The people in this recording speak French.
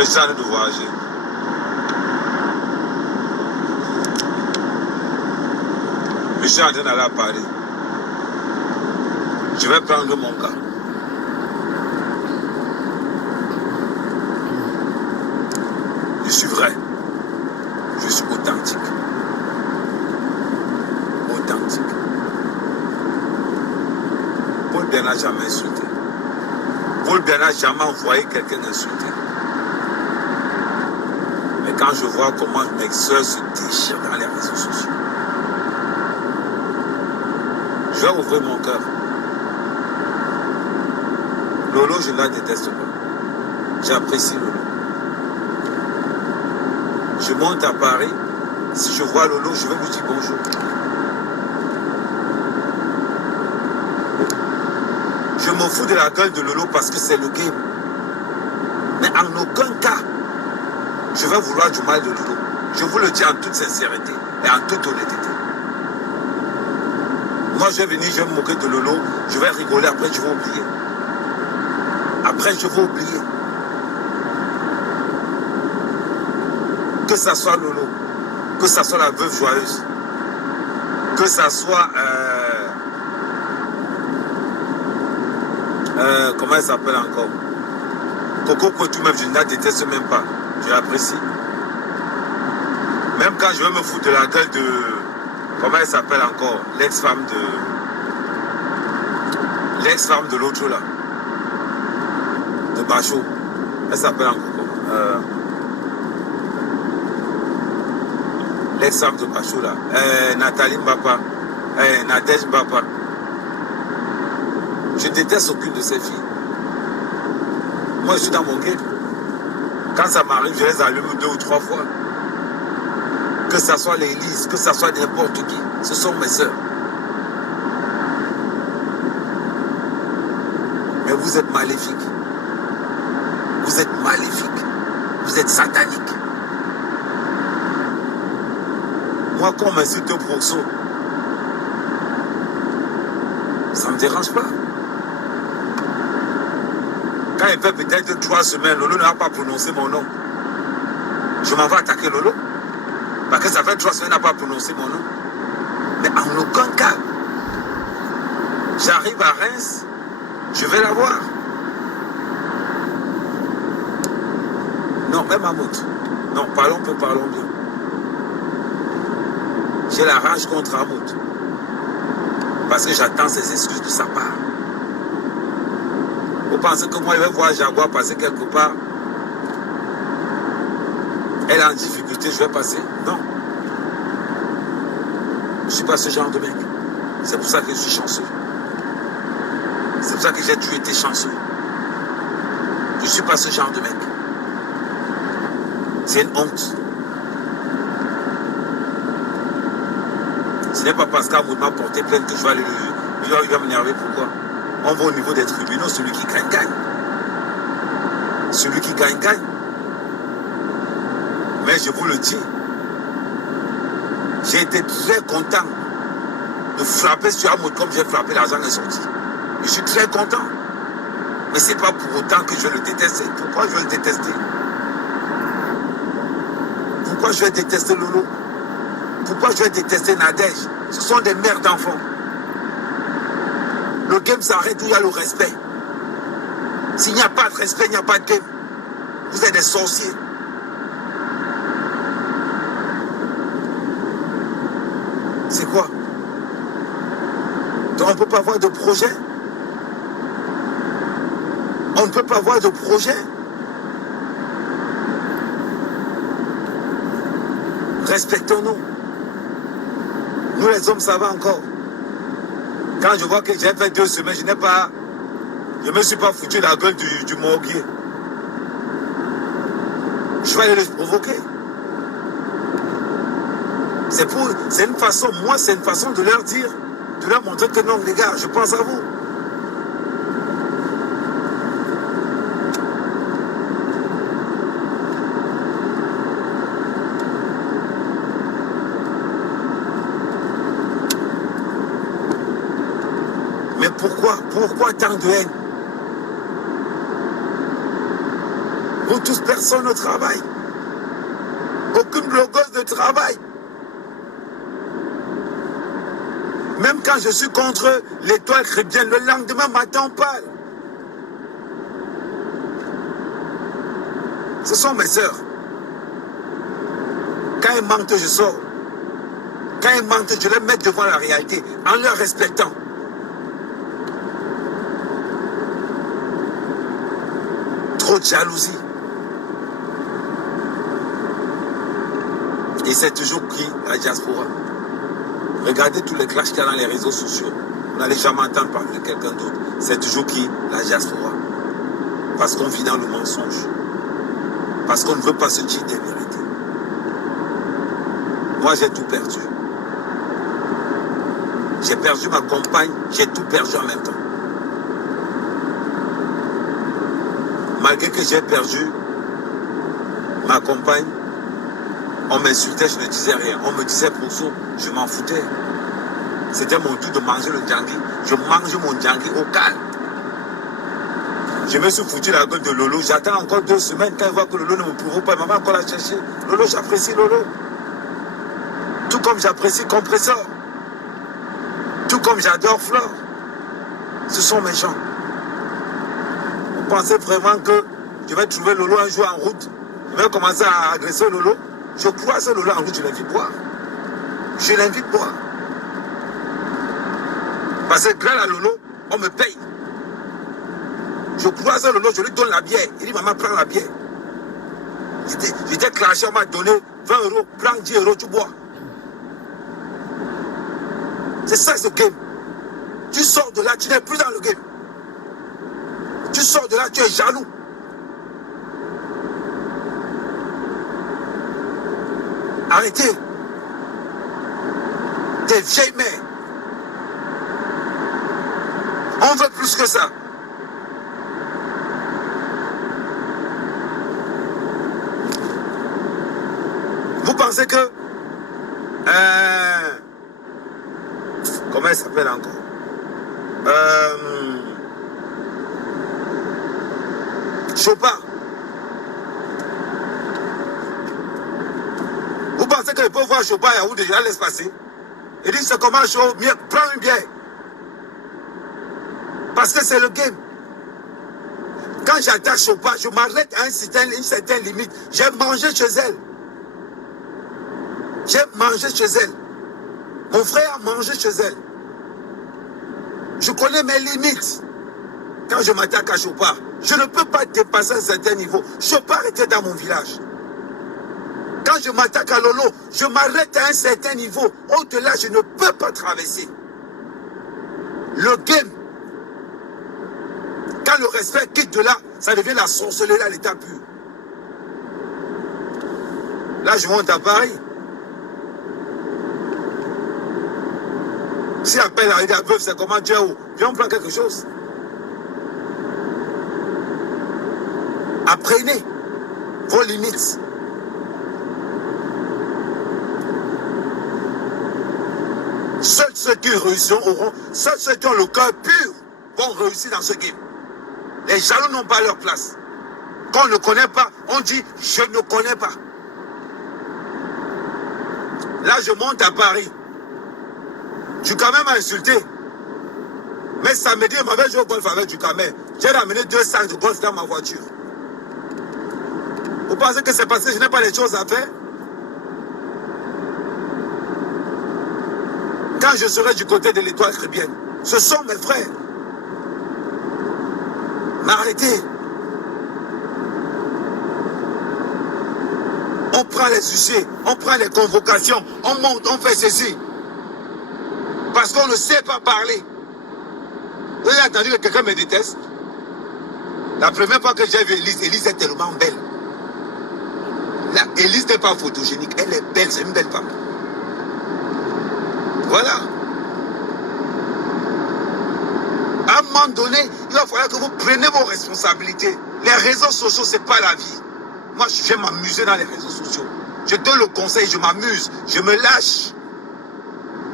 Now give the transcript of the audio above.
Je suis en train de voyager. Je suis en train d'aller à Paris. Je vais prendre mon cas. Je suis vrai. Je suis authentique. Authentique. Paul Biya n'a jamais insulté. Paul Biya n'a jamais envoyé quelqu'un insulter. Mais quand je vois comment mes soeurs se déchirent dans les réseaux sociaux, je vais ouvrir mon cœur. Lolo, je ne la déteste pas. J'apprécie Lolo. Je monte à Paris. Si je vois Lolo, je vais lui dire bonjour. Je me fous de la gueule de Lolo parce que c'est le game. Mais en aucun cas, je vais vouloir du mal de Lolo. Je vous le dis en toute sincérité et en toute honnêteté. Moi, je vais venir, je vais me moquer de Lolo. Je vais rigoler, après je vais oublier. Après, je vais oublier. Que ça soit Lolo, que ça soit la veuve joyeuse, que ça soit... comment elle s'appelle encore? Coco Kotou, même, je ne la déteste même pas. Je l'apprécie. Même quand je vais me foutre de la gueule de... Comment elle s'appelle encore? L'ex-femme de l'autre là. De Bachot. Elle s'appelle encore comment? L'ex-femme de Bachot là. Nathalie Mbapa. Nadège Mbapa. Je déteste aucune de ces filles. Moi, je suis dans mon game. Quand ça m'arrive, je les allume 2 ou 3 fois. Que ça soit l'Élise, que ça soit n'importe qui. Ce sont mes sœurs. Mais vous êtes maléfiques. Vous êtes maléfiques. Vous êtes sataniques. Moi, quand on m'insulte au proxo, ça ne me dérange pas. Quand il fait peut-être 3 semaines, Lolo n'a pas prononcé mon nom. Je m'en vais attaquer Lolo. Parce que ça fait 3 semaines qu'il n'a pas prononcé mon nom. Mais en aucun cas, j'arrive à Reims, je vais la voir. Non, même Hamout. Non, parlons peu, parlons bien. J'ai la rage contre Hamout. Parce que j'attends ses excuses de sa part. Vous pensez que moi, je vais voir Jaguar passer quelque part? Elle est en difficulté, je vais passer? Non. Je ne suis pas ce genre de mec. C'est pour ça que je suis chanceux. C'est pour ça que j'ai toujours été chanceux. Je ne suis pas ce genre de mec. C'est une honte. Ce n'est pas parce qu'Amoud m'a porté plainte que je vais aller il va m'énerver. Pourquoi? On va au niveau des tribunaux, celui qui gagne, gagne. Celui qui gagne, gagne. Mais je vous le dis, j'ai été très content de frapper sur Hamout comme j'ai frappé, l'argent est sorti. Je suis très content. Mais ce n'est pas pour autant que je vais le détester. Pourquoi je vais le détester? Pourquoi je vais détester Lolo? Pourquoi je vais détester Nadège? Ce sont des mères d'enfants. Le game s'arrête où il y a le respect. S'il n'y a pas de respect, il n'y a pas de game. Vous êtes des sorciers. C'est quoi? Donc on ne peut pas avoir de projet. On ne peut pas avoir de projet. Respectons-nous. Nous les hommes, ça va encore. Quand je vois que j'ai fait 2 semaines, je ne me suis pas foutu la gueule du morguier. Je vais aller les provoquer. C'est une façon, moi, c'est une façon de leur dire, de leur montrer que non, les gars, je pense à vous. Mais pourquoi tant de haine? Vous tous, personne ne travaille. Aucune blogueuse ne travaille. Même quand je suis contre l'étoile chrétienne, le lendemain matin, on parle. Ce sont mes sœurs. Quand elles mentent, je sors. Quand elles mentent, je les mets devant la réalité, en leur respectant. Trop de jalousie. Et c'est toujours qui? La diaspora. Regardez tous les clashs qu'il y a dans les réseaux sociaux. Vous n'allez jamais entendre parler de quelqu'un d'autre. C'est toujours qui? La diaspora. Parce qu'on vit dans le mensonge. Parce qu'on ne veut pas se dire des vérités. Moi, j'ai tout perdu. J'ai perdu ma compagne, j'ai tout perdu en même temps. Malgré que j'ai perdu ma compagne, on m'insultait, je ne disais rien. On me disait Poso, je m'en foutais. C'était mon tour de manger le djangui. Je mange mon djangui au calme. Je me suis foutu la gueule de Lolo. J'attends encore 2 semaines quand il voit que Lolo ne me prouve pas. Maman encore la chercher. Lolo, j'apprécie Lolo. Tout comme j'apprécie Compresseur. Tout comme j'adore Flore. Ce sont mes gens. Vous pensez vraiment que je vais trouver Lolo un jour en route? Je vais commencer à agresser Lolo? Je croise Lolo en route, je l'invite boire. Je l'invite boire. Parce que grâce à Lolo, on me paye. Je croise Lolo, je lui donne la bière. Il dit, maman, prends la bière. J'étais clashé, on m'a donné 20 euros, prends 10 euros, tu bois. C'est ça ce game. Tu sors de là, tu n'es plus dans le game. Tu sors de là, tu es jaloux. Arrêtez. Des vieilles mères. On veut plus que ça. Vous pensez que... comment elle s'appelle encore? Chopin. Vous pensez que je peux voir Chopin à où déjà laisse passer? Il dit c'est comment chaud, prends une bière. Parce que c'est le game. Quand j'attaque Chopin, je m'arrête à une certaine limite. J'ai mangé chez elle. J'ai mangé chez elle. Mon frère a mangé chez elle. Je connais mes limites. Quand je m'attaque à Chopin, je ne peux pas dépasser un certain niveau. Chopin était dans mon village. Quand je m'attaque à Lolo, je m'arrête à un certain niveau. Au-delà, je ne peux pas traverser. Le game. Quand le respect quitte de là, ça devient la sorcellerie à l'état pur. Là, je monte à Paris. Si appelle à la veuve, c'est comment tu es où? Viens, on prend quelque chose. Apprenez vos limites. Seuls ceux qui réussiront auront, seuls ceux qui ont le cœur pur vont réussir dans ce game. Les jaloux n'ont pas leur place. Quand on ne connaît pas, on dit je ne connais pas. Là, je monte à Paris. Je suis quand même insulté. Mais samedi, il m'avait joué au golf avec du camel. J'ai ramené 2 sacs de golf dans ma voiture. Vous pensez que c'est parce que je n'ai pas les choses à faire? Quand je serai du côté de l'étoile chrétienne, ce sont mes frères. Mais arrêtez. On prend les huissiers, on prend les convocations, on monte, on fait ceci. Parce qu'on ne sait pas parler. Vous avez entendu que quelqu'un me déteste? La première fois que j'ai vu Élise, Élise est tellement belle. Élise n'est pas photogénique, elle est belle, c'est une belle femme. Voilà. À un moment donné, il va falloir que vous preniez vos responsabilités. Les réseaux sociaux, ce n'est pas la vie. Moi, je vais m'amuser dans les réseaux sociaux. Je donne le conseil, je m'amuse, je me lâche.